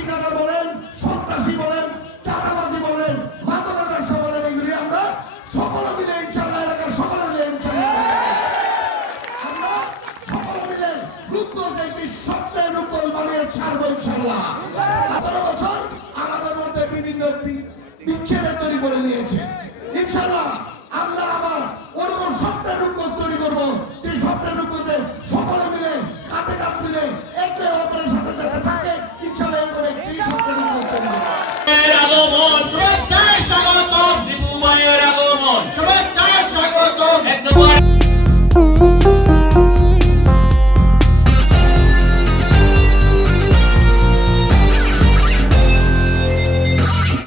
লাঠি কাটা বলেন, সন্ত্রাসী বলেন, চাঁদাবাজি বলেন, মাদকের ব্যবসা বলেন, এগুলি আমরা সকলে মিলে ইনশাআল্লাহ এলাকার সকলে মিলে ইনশাআল্লাহ আমরা সকলে মিলে রূপগঞ্জকে সবচেয়ে রূপগঞ্জ বানিয়ে ছাড়বো ইনশাআল্লাহ। 17 বছর আমাদের মধ্যে বিভিন্ন বিচ্ছেদের তৈরি করে নিয়েছে ইনশাআল্লাহ।